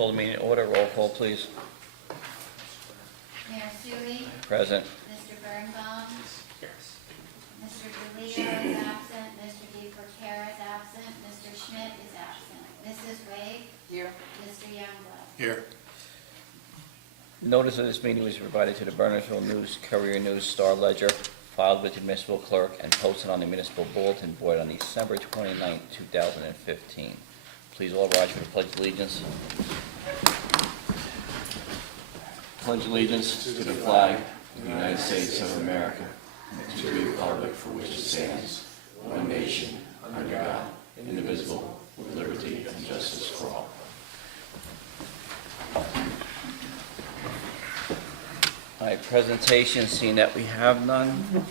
Call the meeting to order. Roll call, please. Mayor Sui, Present. Mr. Birnbaum, Mr. DeLeo is absent, Mr. DePercara is absent, Mr. Schmidt is absent, Mrs. Wade, Here. Mr. Youngblood. Here. Notice of this meeting was provided to the Bernardsville News, Courier News, Star Ledger, filed with the municipal clerk, and posted on the municipal bulletin board on December 29, 2015. Please all rise for the Pledge of Allegiance. Pledge allegiance to the flag of the United States of America, and to the republic for which it stands, one nation, under God, indivisible, with liberty and justice for all. All right, presentation, seeing that we have none,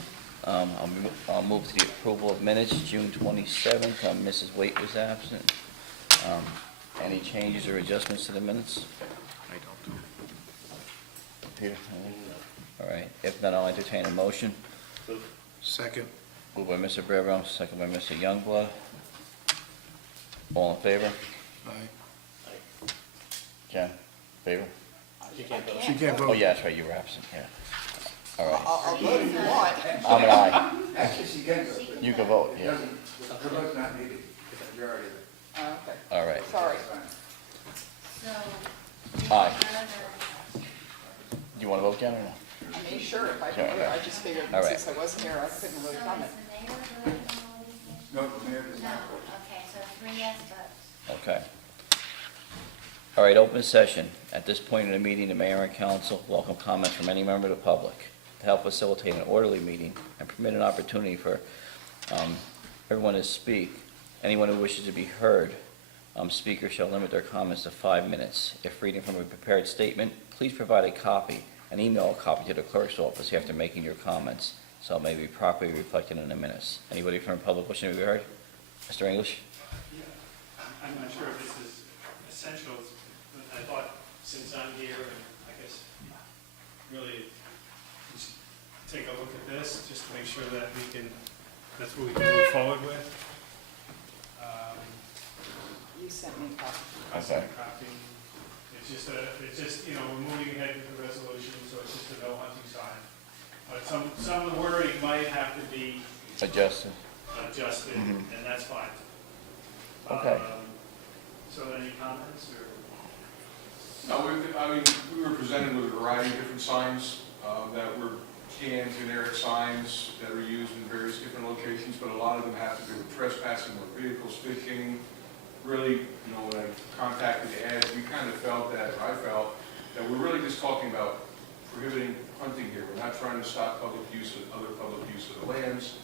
I'll move to the approval of minutes, June 27th. Mrs. Waite was absent. Any changes or adjustments to the minutes? I don't. Peter? All right, if not, I'll entertain a motion. Second. Moved by Mr. Brewer, second by Mr. Youngblood. All in favor? Aye. Jen, favor? She can't Oh, vote. yeah, that's right, you were absent, yeah. All right, I'll vote if you want. I'm an aye. Actually, she can vote. You can vote, It yeah. doesn't, her vote's not needed, it's a majority. Oh, okay. All right. Sorry. So. Aye. Other- Do you want to vote, Jen, or no? I mean, sure, if I Sure, can do it. okay. I just figured All right. since I wasn't here, I couldn't really So comment. is the mayor voting on all these things? No, the mayor does No, not. okay, so 3 yes votes. Okay. All right, open session. At this point in the meeting, the mayor and council welcome comments from any member of the public. To help facilitate an orderly meeting and permit an opportunity for everyone to speak, anyone who wishes to be heard, speakers shall limit their comments to 5 minutes. If reading from a prepared statement, please provide a copy and email a copy to the clerk's office after making your comments, so it may be properly reflected in the minutes. Anybody from the public wishing to be heard? Mr. English? I'm not sure if this is essential, but I thought since I'm here, and I guess really we should take a look at this, just to make sure that we can, that's what we can move forward with. You sent me a copy. I sent a copy. It's just, you know, we're moving ahead with the resolution, so it's just a no hunting sign. But some of the wording might have to be Adjusted. adjusted, Mhm. and that's fine. Okay. So any comments, or? No, we were presented with a variety of different signs that were canned, generic signs that are used in various different locations, but a lot of them have to do with trespassing or vehicles, fishing. Really, you know, when I contacted Ed, we kind of felt that, or I felt, that we're really just talking about prohibiting hunting here. We're not trying to stop public use of other public use of the lands,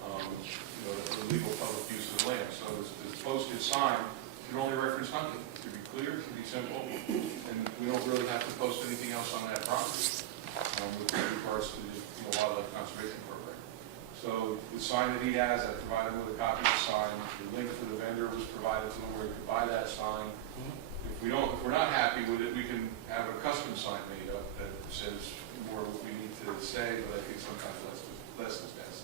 you know, the legal public use of the land. So this posted sign can only reference hunting. To be clear, to be simple, and we don't really have to post anything else on that property with regards to the wildlife conservation program. So the sign that he has, I provided him with a copy of the sign. The link to the vendor was provided to him where he could buy that sign. If we're not happy with it, we can have a custom sign made up that says more what we need to say, but I think sometimes less is best.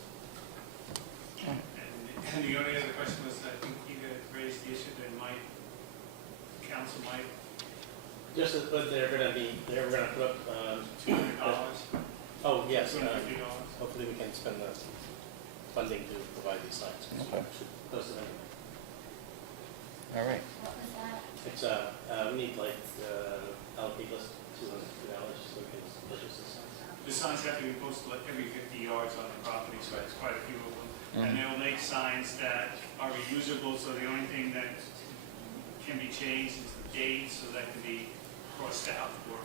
And the only other question was, I think you had raised the issue that council might, Just that they're gonna put up, $200, oh, yes, $250. hopefully we can spend the funding to provide these signs. Okay. Those are, All right. What was that? it's, we need like, allocate list $200, so we can purchase this sign. The signs have to be posted like every 50 yards on the property, so it's quite a few of them. And they'll make signs that are reusable, so the only thing that can be changed is the date, so that can be crossed out or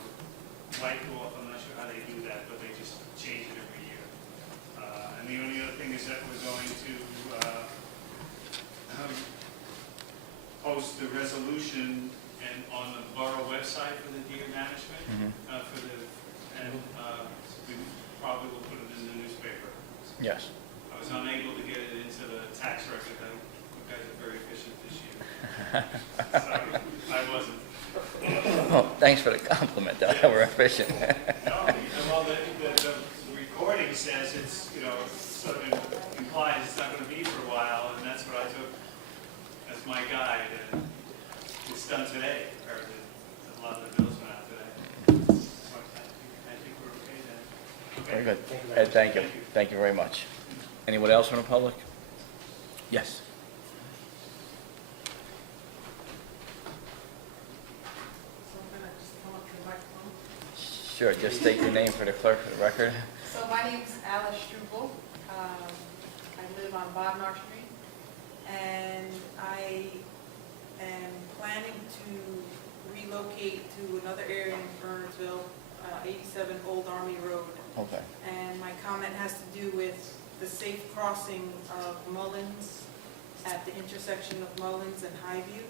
wiped off. I'm not sure how they do that, but they just change it every year. And the only other thing is that we're going to post the resolution and on the borough website for the deer management, we probably will put it in the newspaper. Yes. I was unable to get it into the tax record, though. You guys are very efficient this year. So, I wasn't. Well, thanks for the compliment, though. We're efficient. No, well, the recording says it's, you know, sort of implies it's not going to be for a while, and that's what I took as my guide, and it's done today, or the a lot of the bills went out today. So I think we're okay then. Very Okay. good. Thank you very Ed, much. thank you. Thank you very much. Anyone else from the public? Yes. So I'm gonna just come up to the microphone. Sure, just state your name for the clerk for the record. So my name is Alice Struble. I live on Bodnar Street, and I am planning to relocate to another area in Bernardsville, 87 Old Army Road. Okay. And my comment has to do with the safe crossing of Mullins at the intersection of Mullins and Highview.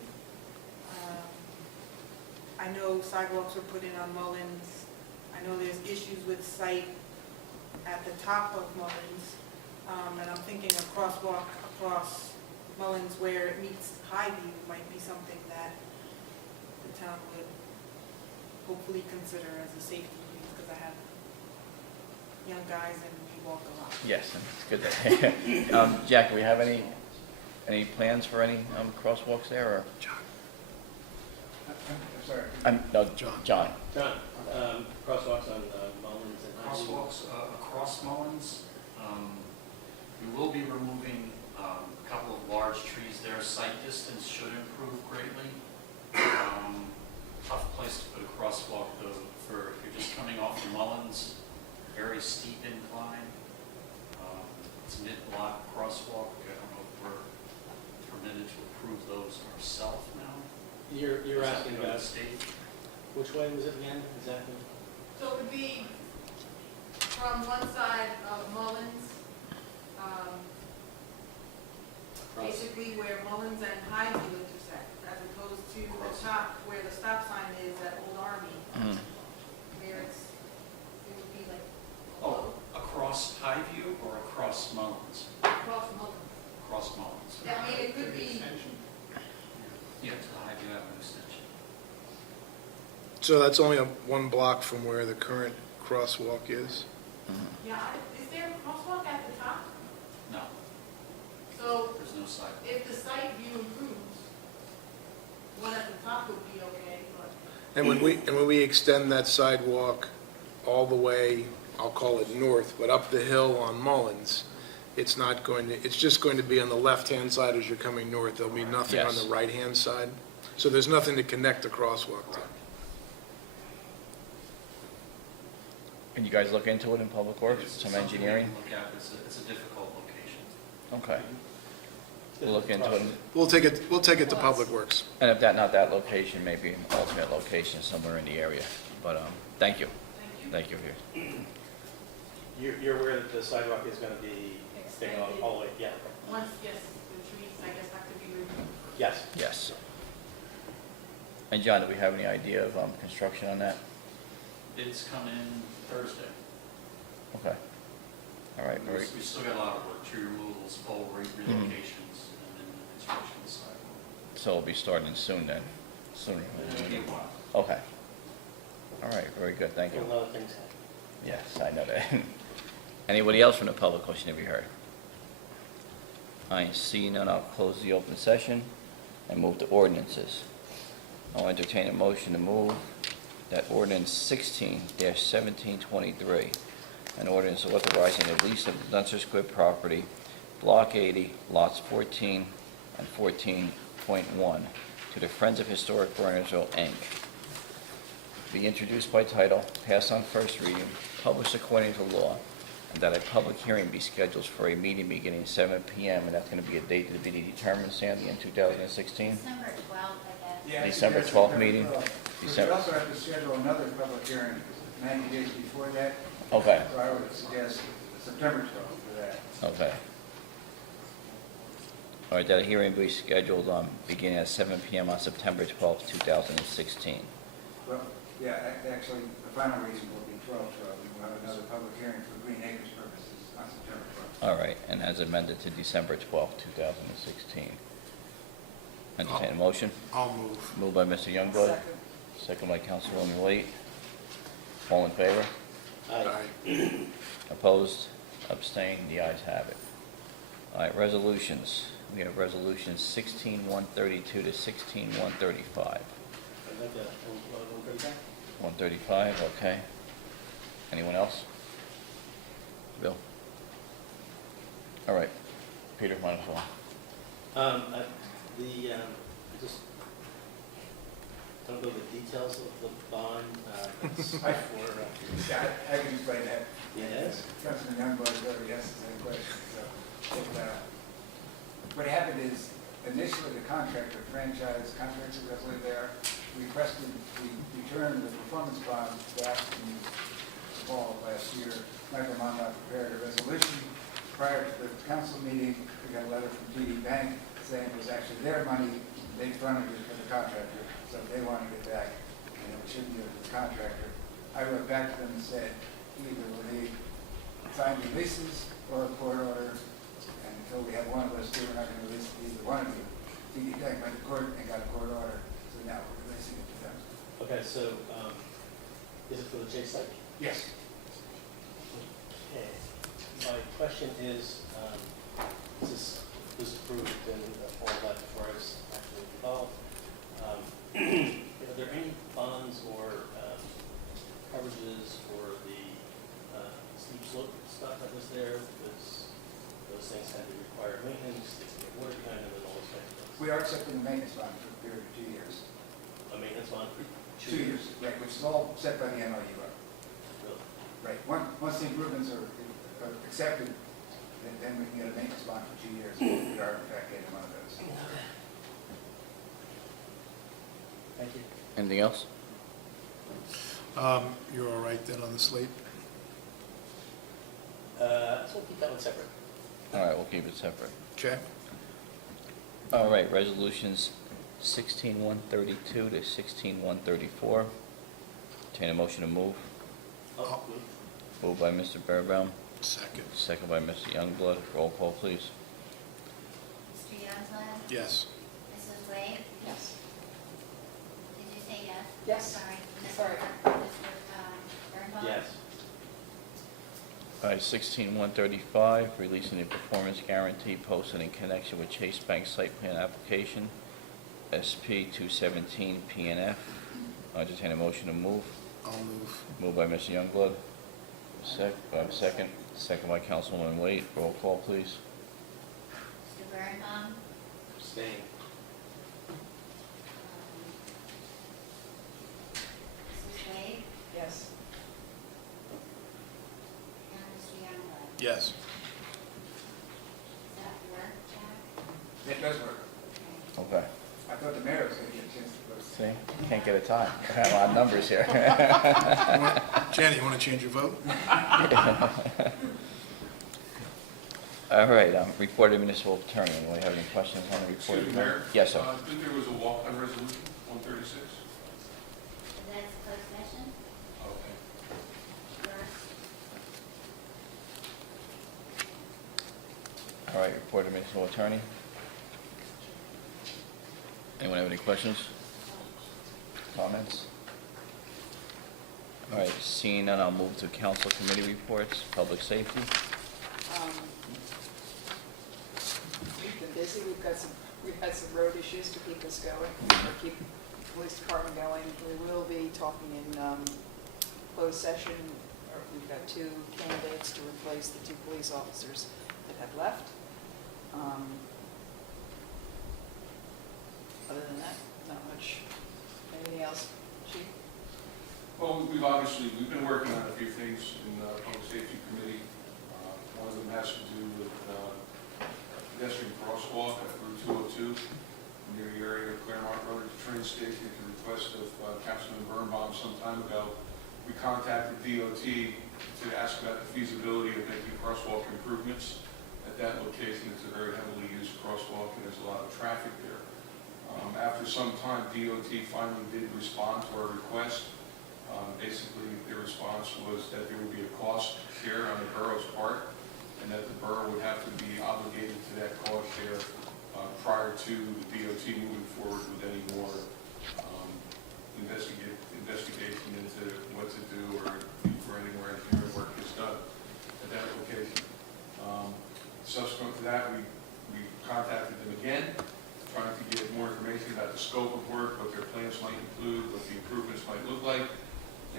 I know sidewalks were put in on Mullins. I know there's issues with sight at the top of Mullins. And I'm thinking a crosswalk across Mullins where it meets Highview might be something that the town would hopefully consider as a safety use, because I have young guys and we walk a lot. Yes, and it's good that, Jack, do we have any plans for any crosswalks there, or? I'm sorry. No, John. John. John, crosswalks on Mullins and Highview. Crosswalks across Mullins. We will be removing a couple of large trees there. Sight distance should improve greatly. Tough place to put a crosswalk though, for if you're just coming off of Mullins, very steep incline. It's a mid-block crosswalk. I don't know if we're permitted to approve those ourselves now. You're Is that asking the about, state? which way was it again, exactly? So it would be from one side of Mullins, Across. basically where Mullins and Highview intersect, as opposed to the top where the stop sign is at Old Army, Mhm. where it would be like Oh, across Highview or across Mullins? across Mullins. Across Mullins. I mean, it could be, Yeah, to the Highview Avenue extension. So that's only one block from where the current crosswalk is? is there a crosswalk at the top? No, So there's no sidewalk. if the site view improves, one at the top would be okay, but And when we extend that sidewalk all the way, I'll call it north, but up the hill on Mullins, it's just going to be on the left-hand side as you're coming north. There'll be nothing on the Yes. right-hand side. So there's nothing to connect the crosswalk to. Can you guys look into it in Public Works, It's some something we engineering? can Look at, it's a difficult location. Okay. We'll look into it. We'll take it to Public Works. And if not that location, maybe an alternate location somewhere in the area. But, thank you. thank you. Thank you. You're aware that the sidewalk is gonna be staying all the way, yeah, Once, yes, the trees, I guess, have to be removed. yes. Yes. And John, do we have any idea of construction on that? Bids come in Thursday. Okay. All right, very, We still got a lot of work, tree removals, pole relocations, and then the construction of the sidewalk. so we'll be starting soon then? Sooner. It'll be a while. Okay. All right, very good, thank A you. lot of things happen. Yes, I know that. Anybody else from the public wishing to be heard? I see none, I'll close the open session and move to ordinances. I'll entertain a motion to move that ordinance 16-1723, an ordinance authorizing the lease of the Dunster Square property, Block 80, lots 14 and 14.1, to the Friends of Historic Bernardsville, Inc. Be introduced by title, passed on first reading, published according to law, and that a public hearing be scheduled for a meeting beginning at 7 p.m., and that's going to be a date to be determined, Sandy, in 2016? December 12th, I guess. Yeah, December yes, 12th September meeting? 12th. We December- also have to schedule another public hearing 90 days before that. Okay, So I would suggest September 12th for that. okay. All right, that hearing be scheduled beginning at 7 p.m. on September 12th, 2016. Well, yeah, actually, the final reason will be 12/12. We will have another public hearing for Green Acres purposes on September 12th. All right, and as amended to December 12th, 2016. Entertain a motion? I'll move. Moved by Mr. Youngblood, Second. second by Councilwoman Wade. All in favor? Aye. Opposed? Abstained? The ayes have it. All right, resolutions. We have resolutions 16-132 to 16-135. And Like a, 135? 135, okay. Anyone else? Bill? All right. Peter, might as well. I just don't know the details of the bond, it's for, Yeah, I can explain that. yes? Councilman Youngblood already asked the same question, so, what happened is, initially the contractor, franchise contractor that was there, requested the return of the performance bond back in the fall of last year. Michael Monmouth prepared a resolution. Prior to the council meeting, we got a letter from TD Bank saying it was actually their money, they fronted it for the contractor, so they wanted it back, and it shouldn't give it to the contractor. I wrote back to them and said, either we need signed releases or a court order, and until we have one of those two, we're not going to release either one of you. TD Bank went to court and got a court order, so now we're releasing it to them. Okay, so, is it for the Chase site? Yes. Okay. My question is, this was approved and all that before I was actually involved. Are there any bonds or coverages for the steep slope stuff that was there? Because those things had to require maintenance, they get water behind them and all those kinds of things. We are accepting the maintenance bond for a period of 2 years. A maintenance bond for 2 years, right, which is all set by the MOU. Really? Right, once the improvements are accepted, then we can get a maintenance bond for 2 years. We are in fact getting one of those. Okay. Thank you. Anything else? You're all right then on the slate? So we'll keep that one separate. All right, we'll keep it separate. Okay. All right, resolutions 16-132 to 16-134. Entertain a motion to move. Oh, Moved by Mr. Bearbaum, Second. second by Mr. Youngblood. Roll call, please. Mr. Youngblood? Yes. Mrs. Wade? Yes. Did you say yes? Yes. Sorry. Sorry. Mr. Birnbaum? yes. All right, 16-135, releasing the performance guarantee posted in connection with Chase Bank site plan application, SP 217 PNF. I entertain a motion to move. I'll move. Moved by Mr. Youngblood. Second. Second by Councilwoman Wade. Roll call, please. Mr. Birnbaum? Abstain. Mrs. Wade? Yes. And Mr. Youngblood? Yes. Does that work, Jack? It does work. Okay. Okay. I thought the mayor was going to get a chance to vote. See, can't get a tie. I got a lot of numbers here. Jenny, you want to change your vote? All right, report of municipal attorney. Anyone have any questions on the report? Excuse me, Mayor? Yes, sir. I think there was a walk-on resolution, 136. That's closed session Okay. first. All right, report of municipal attorney. Anyone have any questions? Comments? All right, seeing none, I'll move to council committee reports, public safety. We've been busy, we've had some road issues to keep us going, keep the police department going. We will be talking in closed session, or we've got 2 candidates to replace the 2 police officers that have left. Other than that, not much. Anything else, Chief? Well, we've been working on a few things in the Public Safety Committee. One of them has to do with pedestrian crosswalk at Route 202 near the area of Claremont Road at the train station at the request of Councilman Birnbaum some time ago. We contacted DOT to ask about the feasibility of making crosswalk improvements at that location. It's a very heavily used crosswalk and there's a lot of traffic there. After some time, DOT finally did respond to our request. Basically, their response was that there would be a cost share on the borough's part, and that the borough would have to be obligated to that cost share prior to the DOT moving forward with any more investigation into what to do or for anywhere engineering work is done at that location. Subsequent to that, we contacted them again, trying to get more information about the scope of work, what their plans might include, what the improvements might look like.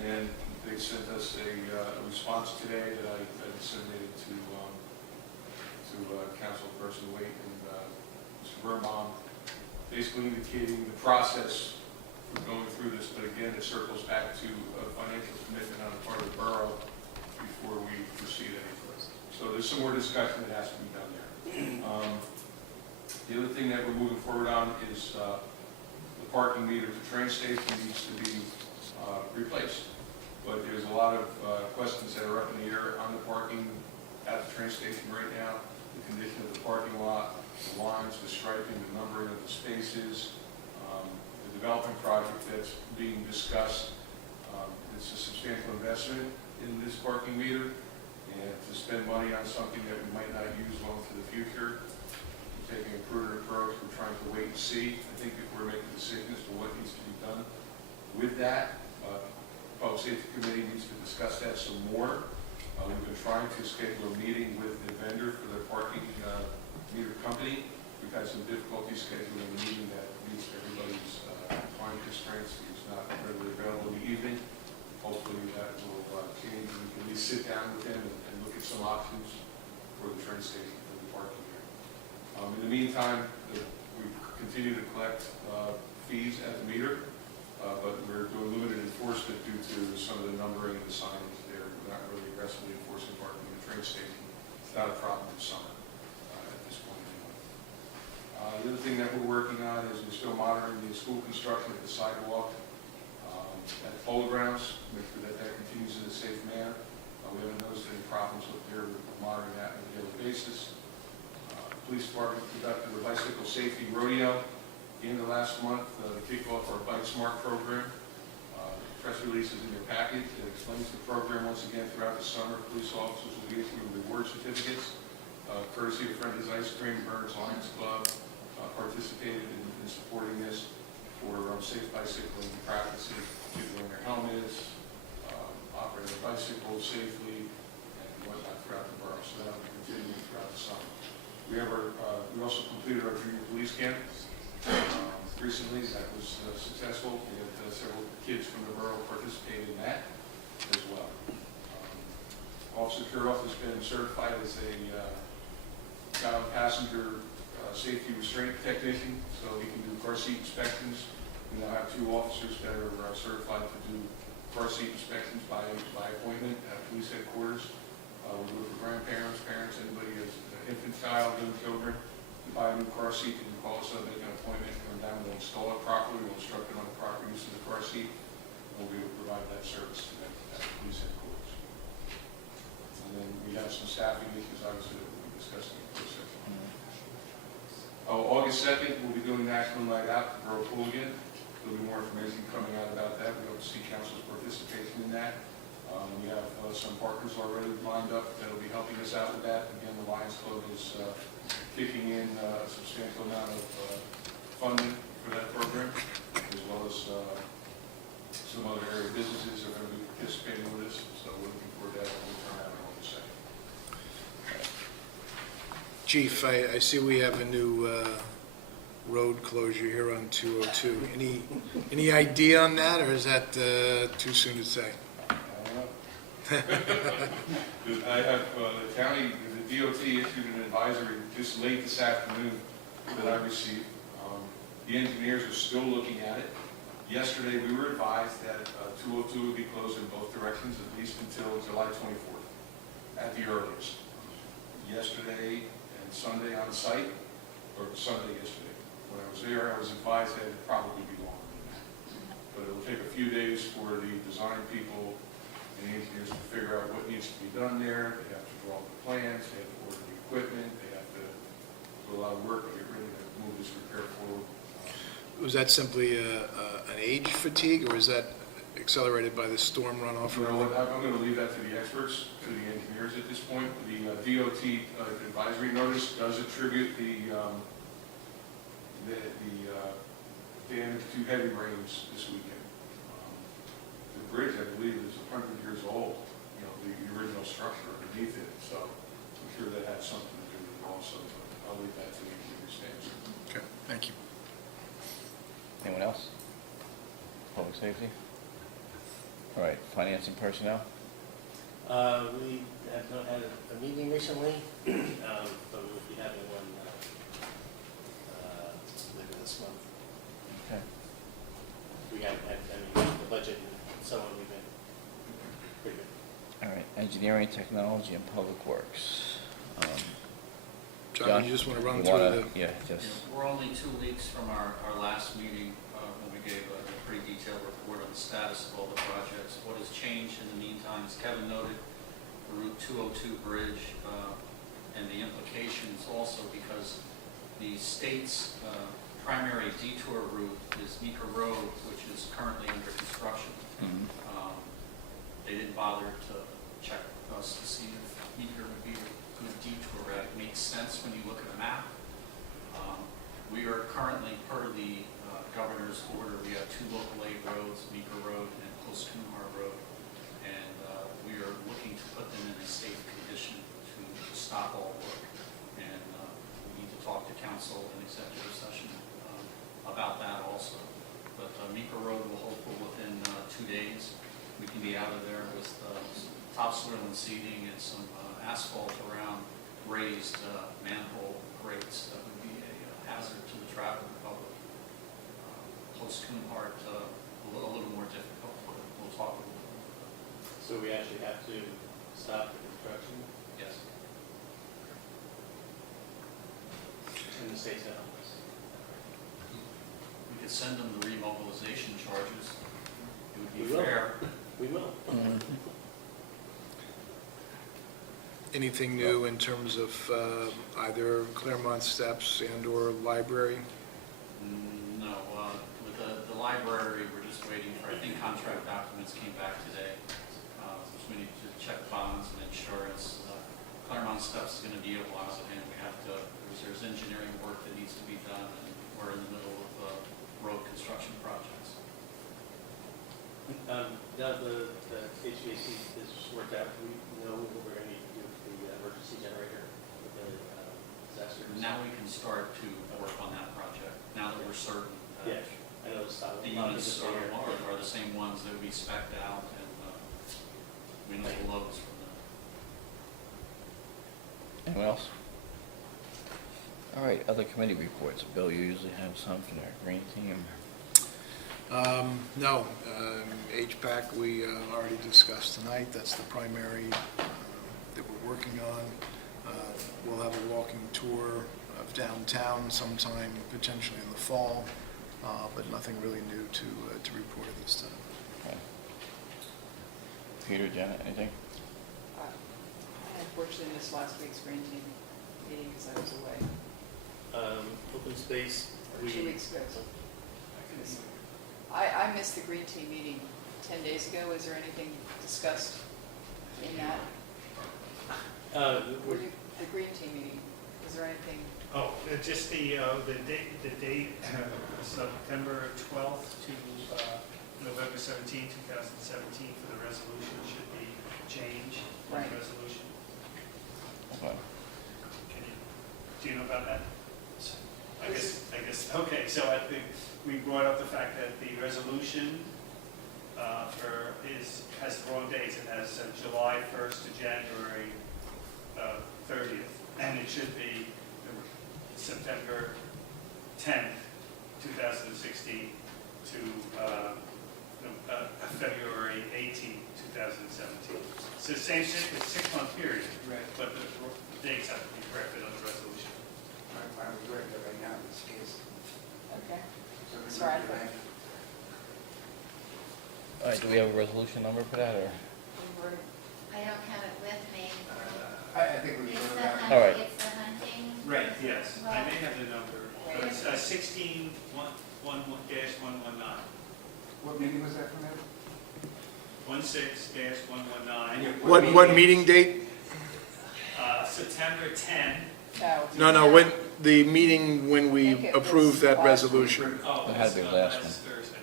And they sent us a response today that I disseminated to Councilperson Waite and Mr. Birnbaum, basically indicating the process for going through this. But again, it circles back to a financial commitment on the part of the borough before we proceed any further. So there's some more discussion that has to be done there. The other thing that we're moving forward on is the parking meter at the train station needs to be replaced. But there's a lot of questions that are up in the air on the parking at the train station right now, the condition of the parking lot, the lines, the striping, the numbering of the spaces, the development project that's being discussed. It's a substantial investment in this parking meter, and to spend money on something that we might not use long into the future, we're taking a prudent approach. We're trying to wait and see, I think, before we make a decision as to what needs to be done with that. Public Safety Committee needs to discuss that some more. We've been trying to schedule a meeting with the vendor for the parking meter company. We've had some difficulty scheduling a meeting that meets everybody's time constraints. He's not readily available in the evening. Hopefully that will change, and we can at least sit down with him and look at some options for the train station for the parking area. In the meantime, we continue to collect fees at the meter, but we're doing limited enforcement due to some of the numbering and the signage there. We're not really aggressively enforcing parking at the train station. It's not a problem in summer at this point anyway. The other thing that we're working on is we're still monitoring the school construction at the sidewalk at the polo grounds, make sure that that continues in a safe manner. We haven't noticed any problems up there. We're monitoring that on a daily basis. The police department conducted a bicycle safety rodeo in the last month to kick off our Bike Smart program. Press release is in your package. It explains the program once again throughout the summer. Police officers will be issuing reward certificates, courtesy of Friendly's Ice Cream, Burns Lions Club participated in supporting this for safe bicycling practices, people wearing their helmets, operating their bicycles safely, and whatnot throughout the borough. So that will be continuing throughout the summer. We also completed our junior police camp recently. That was successful. We had several kids from the borough participate in that as well. Officer Kuroff has been certified as a child passenger safety restraint technician, so he can do car seat inspections. We now have 2 officers that are certified to do car seat inspections by appointment at police headquarters. We do it for grandparents, parents, anybody who has an infant child, young children. To buy a new car seat, you can call us up, make an appointment, come down, we'll install it properly, we'll instruct them on the proper use of the car seat, and we'll be able to provide that service to them at the police headquarters. And then we have some staffing issues, obviously, that we'll be discussing in closed session. August 2nd, we'll be doing National Night Out at the Borough Pool again. There'll be more information coming out about that. We hope to see council's participation in that. We have some partners already lined up that'll be helping us out with that. Again, the Lions Club is kicking in a substantial amount of funding for that program, as well as some other area businesses are going to be participating with us. So we're looking forward to that. We'll turn out in August 2nd. Chief, I see we have a new road closure here on 202. Any idea on that, or is that too soon to say? I have the county, the DOT issued an advisory just late this afternoon that I received. The engineers are still looking at it. Yesterday, we were advised that 202 would be closed in both directions at least until July 24th at the earliest. Yesterday and Sunday on site, or Sunday yesterday, when I was there, I was advised that it would probably be longer than that. But it will take a few days for the design people and the engineers to figure out what needs to be done there. They have to draw the plans, they have to order the equipment, they have to do a lot of work to get ready to move this repair forward. Was that simply an age fatigue, or is that accelerated by the storm runoff? You know what, I'm going to leave that to the experts, to the engineers at this point. The DOT advisory notice does attribute the damage to heavy rains this weekend. The bridge, I believe, is 100 years old, you know, the original structure underneath it, so I'm sure that had something to do with it also, but I'll leave that to the engineers to answer. Okay, thank you. else? Public safety? All right, finance and personnel? We have not had a meeting recently, but we will be having one later this month. Okay. We haven't had, the budget and so on, we've been pretty good. All right, engineering, technology, and public works. John, you just want to run you through wanna- the... Yeah, just, We're only 2 weeks from our last meeting, when we gave a pretty detailed report on the status of all the projects. What has changed in the meantime, as Kevin noted, the Route 202 bridge, and the implications also because the state's primary detour route is Meeker Road, which is currently under construction. mhm. They didn't bother to check us to see if Meeker would be a good detour route. It makes sense when you look at a map. We are currently, per the governor's order, we have 2 local aid roads, Meeker Road and Post-Cunhar Road, and we are looking to put them in a safe condition to stop all work. And we need to talk to council in executive session about that also. But Meeker Road will hopefully within 2 days, we can be out of there with some topsoil and seeding and some asphalt around raised manhole grates that would be a hazard to the traveling public. Post-Cunhar, a little more difficult, but we'll talk a little bit. So we actually have to stop the construction, Yes. and the state's gonna help us. We could send them the remobilization charges. It would We be will. fair. We will. Anything new in terms of either Claremont Steps and/or library? No, with the library, we're just waiting for, I think contract documents came back today. So we need to check bonds and insurance. Claremont Steps is gonna be a while, and we have to, there's engineering work that needs to be done, and we're in the middle of road construction projects. Now the HVAC is worked out, we know what we're gonna need to do with the emergency generator with the disaster. Now we can start to work on that project, now that we're certain Yeah, that I know it's not. the units are the same ones that we spec'd out, and we know the loads from them. Anyone else? All right, other committee reports. Bill, you usually have some for the green team. No, HPAC, we already discussed tonight. That's the primary that we're working on. We'll have a walking tour of downtown sometime, potentially in the fall, but nothing really new to report at this time. Okay. Peter, Janet, anything? I unfortunately missed last week's green team meeting because I was away, Open space. or 2 weeks ago. I missed the green team meeting 10 days ago. Was there anything discussed in that? The green team meeting, was there anything? Oh, just the date, September 12th to November 17th, 2017 for the resolution should be changed, the Right. resolution. Okay. Do you know about that? I guess, okay, so I think we brought up the fact that the resolution has the wrong dates. It has July 1st to January 30th, and it should be September 10th, 2016 to February 18th, 2017. So same, it's a 6-month period, Right. but the dates have to be corrected on the resolution. I was right there right now in this case. Okay. So we Sorry. All right, do we have a resolution number for that, or? I don't have it with me. I think we It's can the go down. All right. It's the hunting. Right, yes, I may have the number, but it's 16-119. What meeting was that from there? 16-119. What meeting date? September 10. No, when, the meeting when we Okay, approved that that's last resolution. Oh, It had to be that's, last that's Thursday.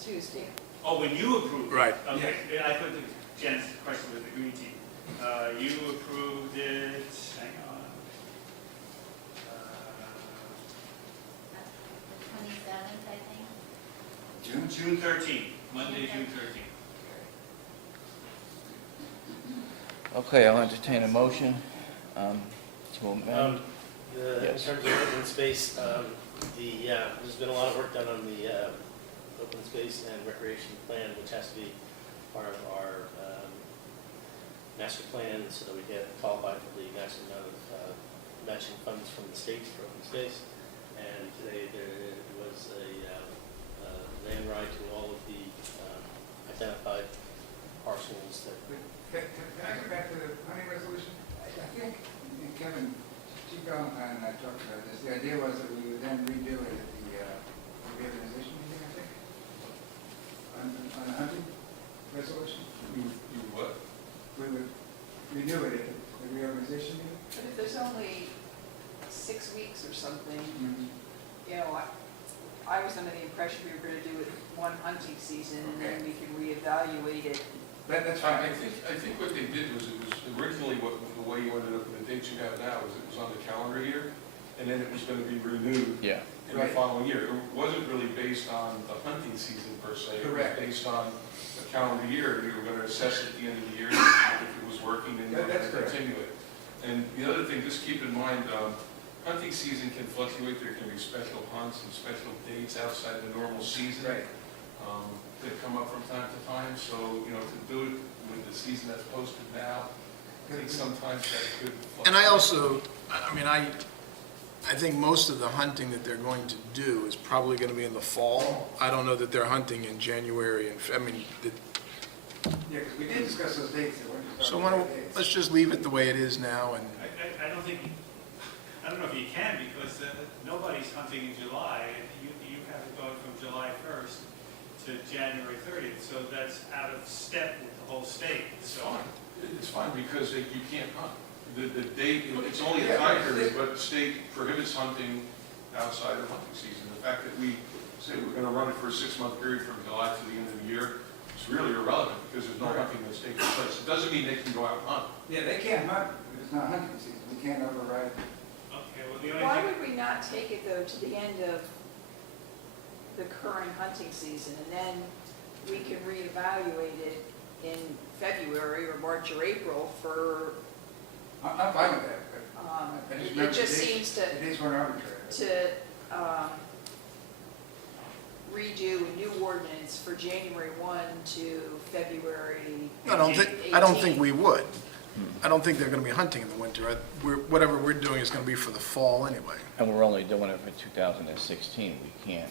Tuesday. Oh, when you approved it? Right. Okay, yeah, I put Jen's question with the green team. You approved it, hang on. The 27th, I think. June? June 13th, Monday, June 13th. Okay, I'll entertain a motion to amend. In Yes. terms of open space, there's been a lot of work done on the open space and recreation plan, which has to be part of our master plan, so that we get qualified for the maximum amount of matching funds from the state for open space. And today there was a land ride to all of the identified parcels that. Can I go back to the hunting resolution? I think, and Kevin, Chief Valentine and I talked about this, the idea was that we would then redo it at the reorganization meeting, I think, on the hunting resolution. You what? We would renew it at the reorganization meeting. But if there's only 6 weeks or something, you know, I was under the impression we were gonna do it one hunting season, and then we can reevaluate it. That's I fine. think what they did was, it was originally the way you ended up with the dates you have now, was it was on the calendar year, and then it was gonna be renewed Yeah. in the Right. following year. It wasn't really based on the hunting season per se. Correct. It was based on the calendar year, and you were gonna assess at the end of the year if it was working, then you were That's gonna correct. continue it. And the other thing, just keep in mind, hunting season can fluctuate. There can be special hunts and special dates outside the normal season. Right. That come up from time to time, so, you know, to do it with the season that's posted now, I think sometimes that could fluctuate. And I also, I mean, I think most of the hunting that they're going to do is probably going to be in the fall. I don't know that they're hunting in January, and, I mean, Yeah, because we did discuss those dates. They weren't just so on why the don't, dates. let's just leave it the way it is now, and, I don't think, I don't know if you can, because nobody's hunting in July. You have it going from July 1st to January 30th, so that's out of step with the whole state, so. It's fine, because you can't hunt. The date, it's only a time period, but the state prohibits hunting outside of hunting season. The fact that we say we're gonna run it for a 6-month period from July to the end of the year, it's really irrelevant, because there's no hunting that's taking place. It doesn't mean they can go out and hunt. Yeah, they can't hunt, but it's not hunting season. We can't override. Okay, well, the only Why thing, would we not take it, though, to the end of the current hunting season, and then we can reevaluate it in February or March or April for, I'm fine with that, but I it remember just the dates- seems to, The dates weren't arbitrary. redo a new ordinance for January 1 to February. I don't think we would. I don't think they're going to be hunting in the winter. Whatever we're doing is going to be for the fall anyway. And we're only doing it for 2016. We can't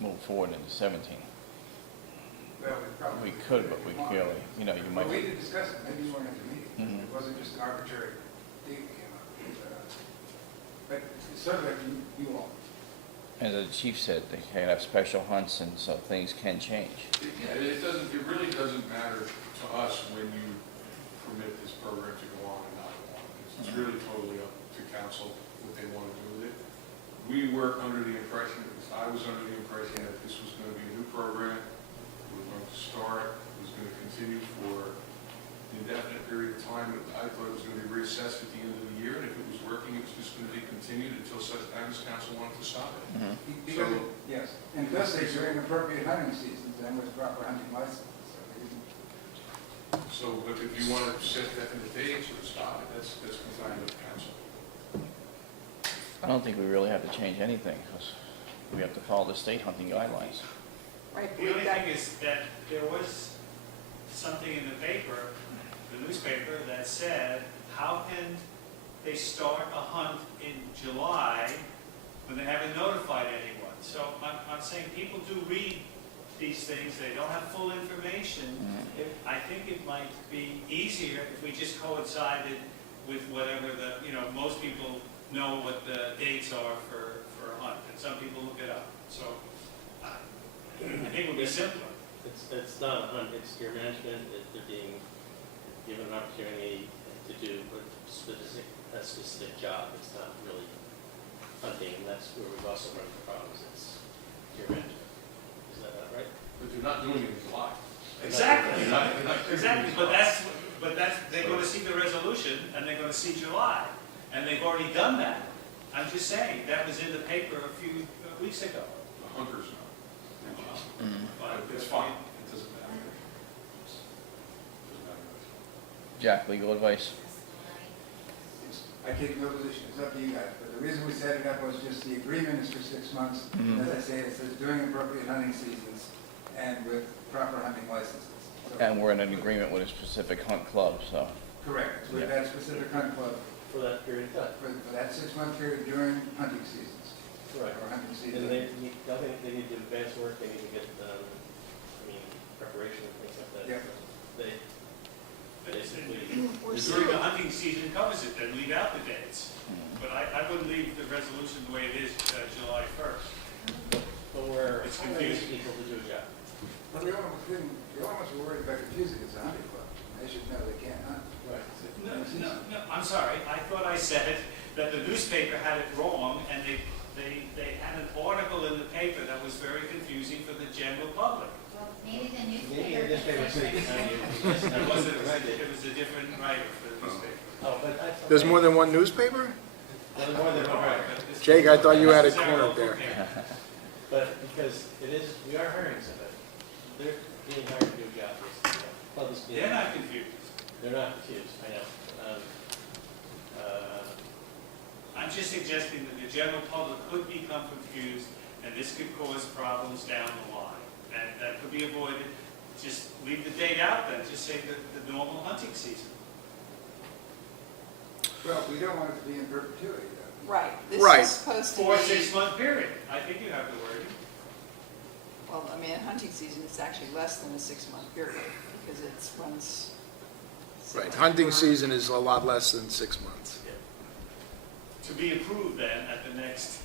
move forward into 17. Well, we probably. We could, but we clearly, you know, you might. But we did discuss it, maybe you weren't at the meeting. Mhm. It wasn't just an arbitrary date that came up. But it's sort of like you all. As the chief said, they can have special hunts, and so things can change. Yeah, it really doesn't matter to us when you permit this program to go on and not go on. It's really totally up to council what they want to do with it. We were under the impression, at least I was under the impression, that this was going to be a new program. We were going to start, it was going to continue for an indefinite period of time. I thought it was going to be reassessed at the end of the year, and if it was working, it was just going to be continued until such time as council wanted to stop it. Because, yes, and plus they during appropriate hunting seasons and with proper hunting licenses, so they didn't. So, but if you want to set definite dates or stop it, that's confined to the council. I don't think we really have to change anything, because we have to follow the state hunting guidelines. Right, the only thing is that there was something in the paper, the newspaper, that said, how can they start a hunt in July when they haven't notified anyone? So I'm saying people do read these things, they don't have full information. I think it might be easier if we just coincided with whatever most people know what the dates are for a hunt, and some people look it up. So I think it would be simpler. It's not a hunt, it's your management, they're being given an opportunity to do a specific job. It's not really hunting, and that's where we've also run into problems. It's your management. Is that not right? But they're not doing it in July. Exactly, They're not doing it exactly, in but July. that's, they're gonna see the resolution, and they're gonna see July, and they've already done that. I'm just saying, that was in the paper a few weeks ago. The hunters know. But It's fine, it doesn't matter. Doesn't matter. Jack, legal advice? I take no position, it's up to you guys, but the reason we set it up was just the agreement is for 6 months. Mhm. As I say, it says during appropriate hunting seasons and with proper hunting licenses. So- And we're in an agreement with a specific hunt club, so. Correct, so we've had specific hunt club For that period of time. for that 6-month period during hunting seasons, Right. or hunting And season. they need, I think they need to advance work, they need to get, preparation and things like that. Yep. They basically, Or during the hunting season covers it, then leave out the dates. Mm. But I wouldn't leave the resolution the way it is, July 1st. but we're It's hiring confusing. people to do a job. But the only ones we're worried about confusing is the hunting club. They should know they can't hunt. Right. No, I'm sorry, I thought I said that the newspaper had it wrong, and they had an article in the paper that was very confusing for the general public. Well, maybe the Maybe newspaper. the newspaper can said, fix it. It was a different writer for the newspaper. Oh, but I thought. There's more than one newspaper? There's more than one, right. But this- Jake, I thought you had it This is our cornered local there. paper. But because it is, we are hiring somebody. They're being hired to do a job, basically. Club is being. They're not confused. They're not confused, I know. I'm just suggesting that the general public could become confused, and this could cause problems down the line. And that could be avoided. Just leave the date out then, just say the normal hunting season. Well, we don't want it to be in perpetuity, though. Right, this Right. is supposed to For a be, 6-month period. I think you have the wording. well, I mean, hunting season, it's actually less than a 6-month period, because it runs. Right, hunting season is a lot less than 6 months. To be approved then at the next,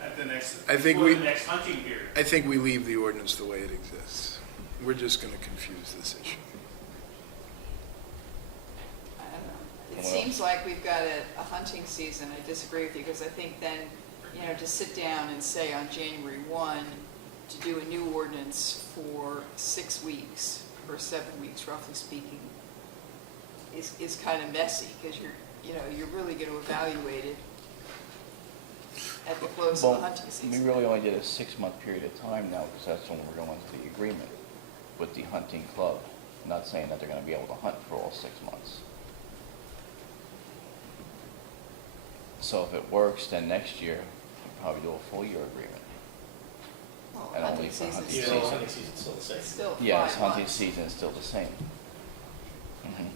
I think before we- the next hunting period. I think we leave the ordinance the way it exists. We're just going to confuse this issue. I don't know. It Well- seems like we've got a hunting season. I disagree with you, because I think then, to sit down and say on January 1, to do a new ordinance for 6 weeks, or 7 weeks, roughly speaking, is kind of messy, because you're really going to evaluate it at the close of the hunting We season. really only did a 6-month period of time now, because that's when we're going into the agreement with the hunting club. I'm not saying that they're gonna be able to hunt for all 6 months. So if it works, then next year, we'll probably do a full-year agreement. Well, and hunting only for season's hunting Even still, though hunting season's still the same. it's still 5 Yes, hunting months. season is still the same. Mhm.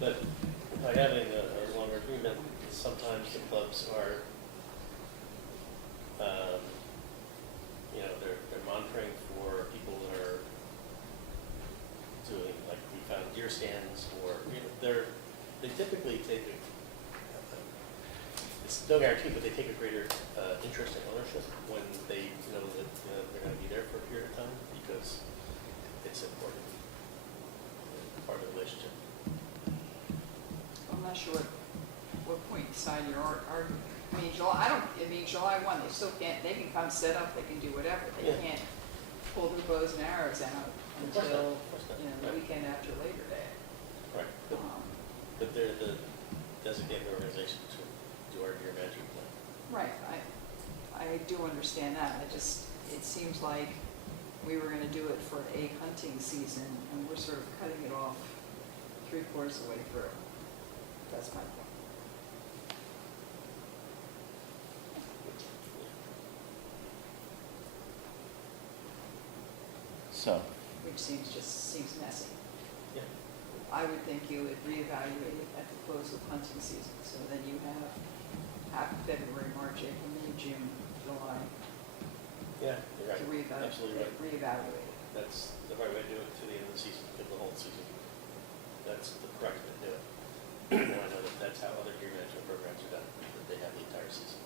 But by having a longer agreement, sometimes the clubs are, they're monitoring for people that are doing, like, we found deer stands, or, they typically take it's no guarantee, but they take a greater interest in ownership when they know that they're going to be there for a period of time, because it's important part of the relationship. I'm not sure what point you decide your argument. I mean, July 1, they still can't, they can come set up, they can do whatever. They Yeah. can't pull their bows and arrows out Of course not, until, of course not. the Right. weekend after Labor Day. Right, but they're the designated organization to do our deer management plan. Right, I do understand that. It seems like we were gonna do it for a hunting season, and we're sort of cutting it off 3/4 of the way through. That's my point. So, Which seems messy. Yeah. I would think you would reevaluate it at the close of hunting season, so then you have half of February, March, April, May, June, July Yeah, you're to right, absolutely right. reevaluate it. That's the right way to do it to the end of the season, to the whole season. That's the correct way to do it. And I know that that's how other deer management programs are done, that they have the entire season.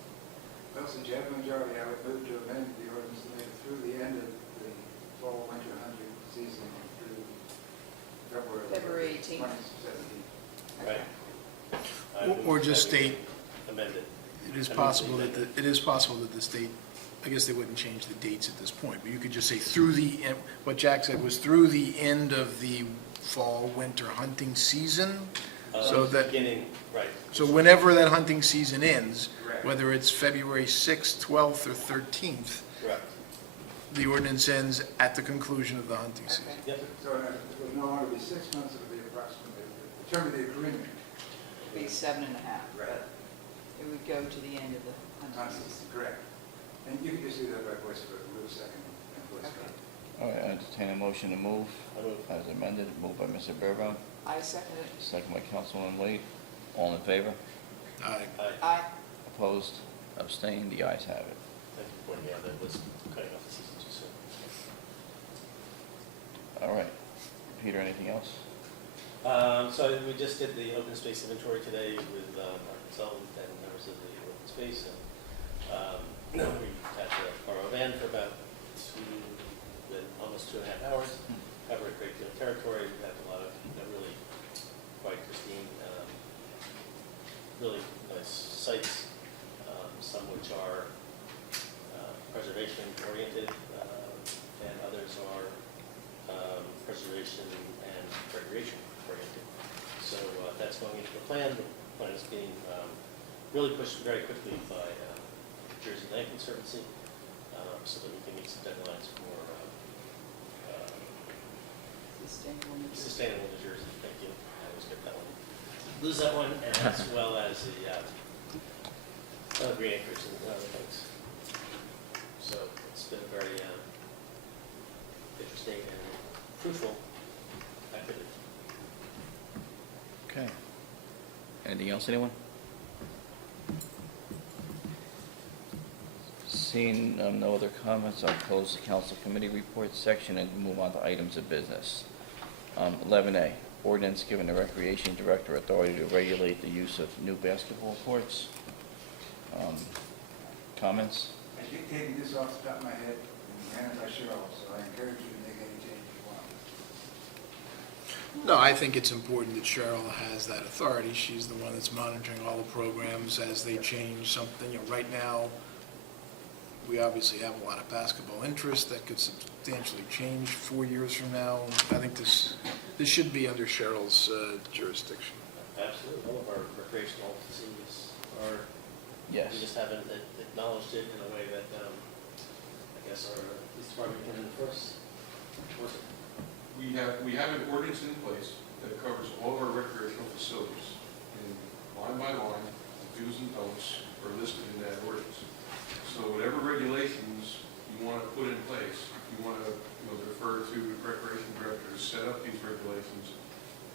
Well, since you have a majority, I would move to amend the ordinance to make it through the end of the fall, winter hunting season through February 18th. 2017. Right. Okay. I move Or that just we state, amend it. it is possible that the state, I guess they wouldn't change the dates at this point, but you could just say what Jack said was through the end of the fall, winter hunting season. So that, Beginning, right. so whenever that hunting season ends, Correct. whether it's February 6th, 12th, or 13th, Correct. The ordinance ends at the conclusion of the hunting season. Okay. Yep. So it will no longer be 6 months, it'll be approximately, the term of the agreement. Be 7.5. Right. but It would go to the end of the hunting season. Correct. And you can just do that by voice vote, move second, and voice Okay. vote. All right, entertain a motion to move I move. as amended, moved by Mr. Bearbaum, I second it. second by Councilman Wade. All in favor? Aye. Aye. Aye. Opposed? Abstained? The ayes have it. Thank you for pointing out that was cutting off the season too soon. All right. Peter, anything else? So we just did the open space inventory today with our consultant and members of the open space. And we had to borrow a van for about almost 2.5 hours, covered a great deal of territory. We have a lot of really quite pristine, really nice sites, some which are preservation oriented, and others are preservation and recreation oriented. So that's going into the plan. The plan is being really pushed very quickly by Jersey Land Conservancy, so that we can meet some deadlines for Sustainable New Jersey. Sustainable New Jersey. Thank you. I always get that one. Lose that one, and as well as the green acres and other things. So it's been a very interesting and fruitful activity. Okay. Anything else, anyone? Seeing no other comments, I'll close the council committee report section and move on to items of business. 11A, ordinance giving the recreation director authority to regulate the use of new basketball courts. Comments? I dictated this off the top of my head, and ran it by Cheryl, so I encourage you to make any changes you want. No, I think it's important that Cheryl has that authority. She's the one that's monitoring all the programs as they change something. Right now, we obviously have a lot of basketball interest that could substantially change 4 years from now. I think this should be under Cheryl's jurisdiction. Absolutely. All of our recreational facilities are, Yes. we just haven't acknowledged it in a way that I guess our police department can enforce it. We have an ordinance in place that covers all of our recreational facilities. And line by line, the do's and don'ts are listed in that ordinance. So whatever regulations you want to put in place, if you want to defer to the recreation director to set up these regulations,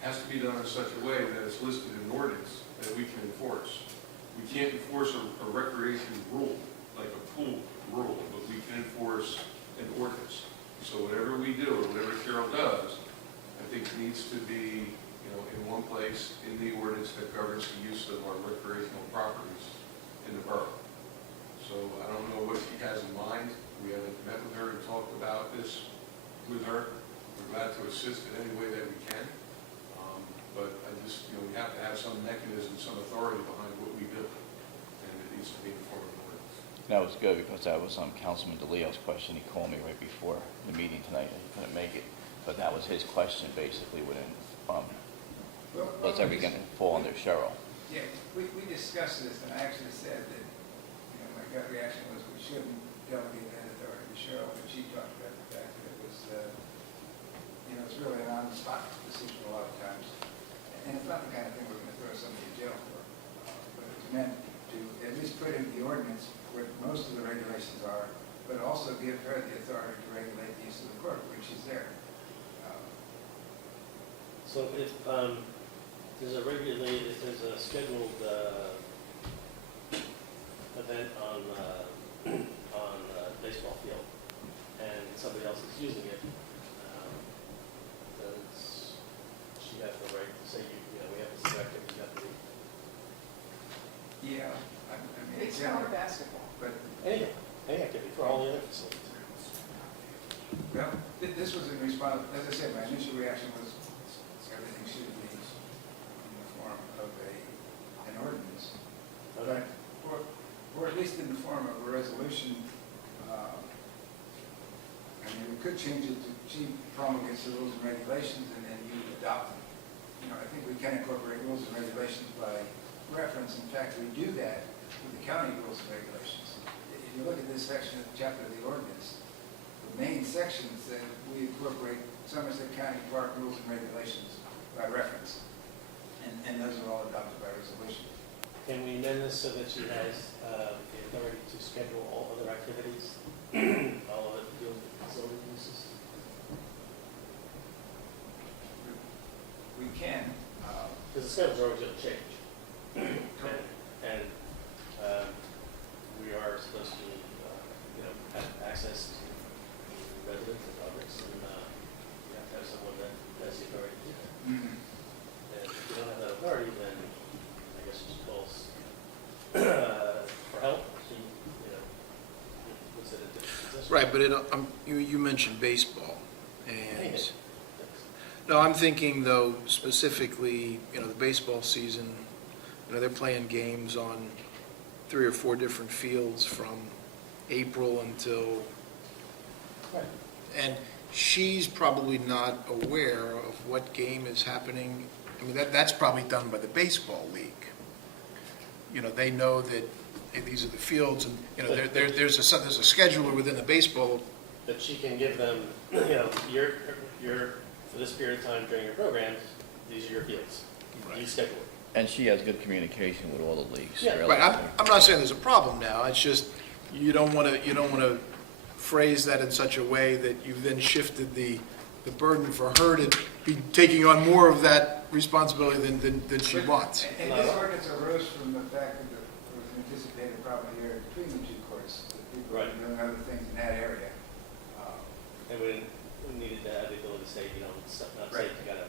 has to be done in such a way that it's listed in ordinance that we can enforce. We can't enforce a recreation rule, like a pool rule, but we can enforce an ordinance. So whatever we do, or whatever Cheryl does, I think needs to be, in one place in the ordinance that governs the use of our recreational properties in the borough. So I don't know what she has in mind. We haven't met with her and talked about this with her. We're glad to assist in any way that we can. But I just, we have to have some mechanism, some authority behind what we do. And it needs to be in the form of an ordinance. That was good because that was Councilman DeLeo's question. He called me right before the meeting tonight and he couldn't make it. But that was his question basically was everything going to fall under Cheryl? Yeah, we discussed this, and I actually said that, my gut reaction was we shouldn't delegate that authority to Cheryl, but she talked about the fact that it was, it's really an on-the-spot decision a lot of times. And it's not the kind of thing we're going to throw somebody in jail for. But it was meant to at least put in the ordinance where most of the regulations are, but also give her the authority to regulate the use of the court, which is there. So if there's a scheduled event on baseball field and somebody else is using it, does she have the right to say, we have this directive, you have to leave? Yeah, I mean, It's not basketball. but, Any activity for all the other facilities. well, this was in response, as I said, my initial reaction was everything should be in the form of an ordinance. Okay. Or at least in the form of a resolution. We could change it to she promulgates the rules and regulations and then you adopt them. I think we can incorporate rules and regulations by reference. In fact, we do that with the county rules and regulations. If you look at this section of the chapter of the ordinance, the main sections that we incorporate Somerset County Park rules and regulations by reference. And those are all adopted by resolution. Can we amend this so that she has the authority to schedule all other activities, all of it field facility uses? We can, Because the schedule's always going to change. And we are supposed to, have access to residents and others, and you have to have someone that has the authority to do that. mhm. And if you don't have that authority, then I guess she calls for help. She, puts it in a different position. Right, but you mentioned baseball, and, Thanks. no, I'm thinking though specifically, the baseball season, they're playing games on 3 or 4 different fields from April until, Right. and she's probably not aware of what game is happening. I mean, that's probably done by the baseball league. They know that, hey, these are the fields, and, there's a scheduler within the baseball. That she can give them, your for this period of time during your programs, these are your fields. You schedule it. And she has good communication with all the leagues. Yeah. really. Right, I'm not saying there's a problem now, it's just, you don't want to phrase that in such a way that you've then shifted the burden for her to be taking on more of that responsibility than she wants. And this ordinance arose from the fact that there was an anticipated problem here between the two courts, that people were Right. doing other things in that area. And we needed to have the ability to say, it's not Right. safe, you gotta,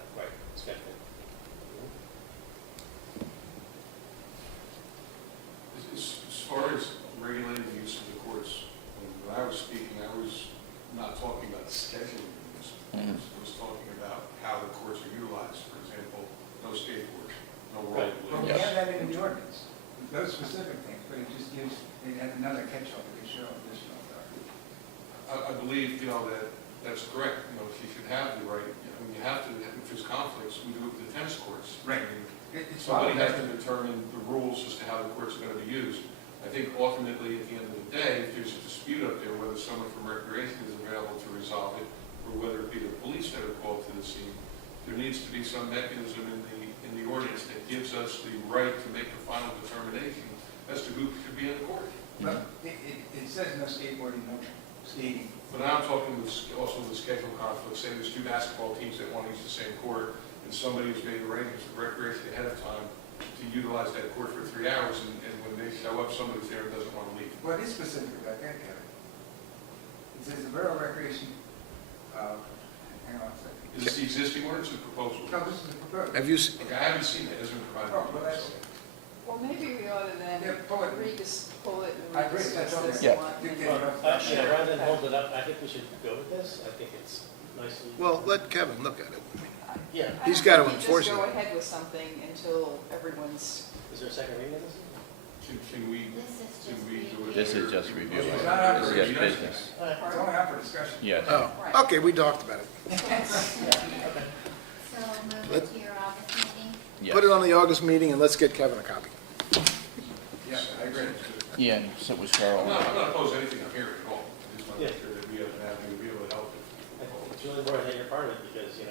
schedule it. As far as regulating the use of the courts, when I was speaking, I was not talking about scheduling the use of the courts. I was talking about how the courts are utilized. For example, no skateboard, no Right. Well, we rollerblades. have that in the ordinance, those specific things, but it just gives, it has another catch-all to show additional authority. I believe, that's correct. She should have the right, you have to, if there's conflicts, we do it with the tennis courts. Right. I mean, It's somebody has fine. to determine the rules as to how the courts are going to be used. I think ultimately, at the end of the day, if there's a dispute up there, whether someone from recreation is available to resolve it, or whether it be the police that are called to the scene, there needs to be some mechanism in the ordinance that gives us the right to make the final determination as to who should be in the court. But it says no skateboarding, no skating. But now I'm talking also with schedule conflicts. Say there's 2 basketball teams that want to use the same court, and somebody has made arrangements with recreation ahead of time to utilize that court for 3 hours, and when they show up, somebody's there and doesn't want to leave. Well, it is specific about that, Kevin. It says the Borough Recreation, hang on a second. Is this the existing ordinance or the proposal? No, this is the proposal. Have you, Okay, I haven't seen that. It hasn't provided. Oh, well, that's, Well, maybe we ought to then Yeah, pull it. pull it and I agree, that's all rediscuss this there. one. Well, rather than hold it up, I think we should go with this. I think it's nicely. well, let Kevin look at it. Yeah. I He's don't got to think you enforce just go it. ahead with something until everyone's, Is there a second reading of this? Can we, This is can just we do it? This is just review. It's not up This for is just discussion. business. it's only up for discussion. Yes. Oh, okay, we talked about it. So move it to your August meeting. Yes. Put it on the August meeting and let's get Kevin a copy. Yeah, I agree. Yeah, and so was Carl. I'm not opposed to anything I'm hearing at all. I just want to make sure that we have an avenue to be able to help it. It's really important that you're part of it because, you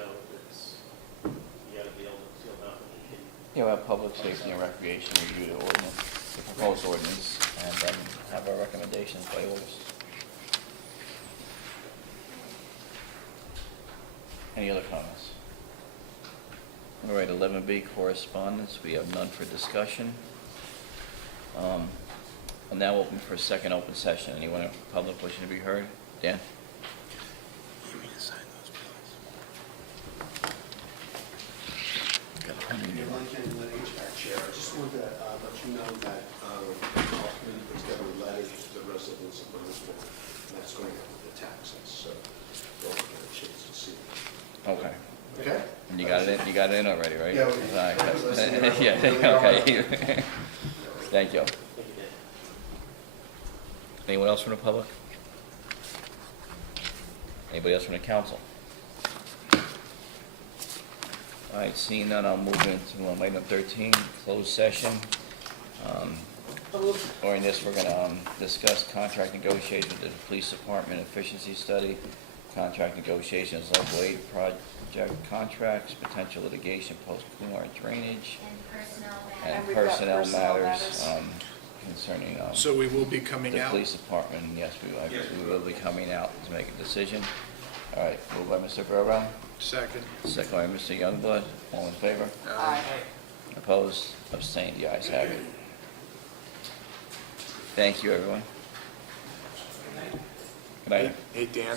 gotta be able to feel confident you can. Yeah, we'll have public safety and recreation review the ordinance, the proposed ordinance, and then have our recommendations by August. Any other comments? All right, 11B, correspondence. We have none for discussion. I'm now open for a second open session. Anyone in public wishing to be heard? Dan? Mike and the HVAC chair, I just wanted to let you know that our committee put together a letter to the residents of Bernardsville, and that's going out with the taxes, so they'll get a chance to see it. Okay. Okay? And you got it in, already, right? Yeah, All right, we- that's- Yeah, okay. Thank you. Thank you, Dan. Anyone else from the public? Anybody else from the council? All right, seeing none, I'll move into item 13, closed session. During this, we're gonna discuss contract negotiations with the police department efficiency study, contract negotiations, local aid project contracts, potential litigation, post-clean water drainage, And personnel and matters. we've got personnel personnel matters matters. concerning So we will be coming the out. police department. Yes, we will be coming out to make a decision. All right, moved by Mr. Borough, Second. second by Mr. Youngblood. All in favor? Aye. Opposed? Abstained? The ayes have it. Thank you, everyone. Good night. Hey, Dan,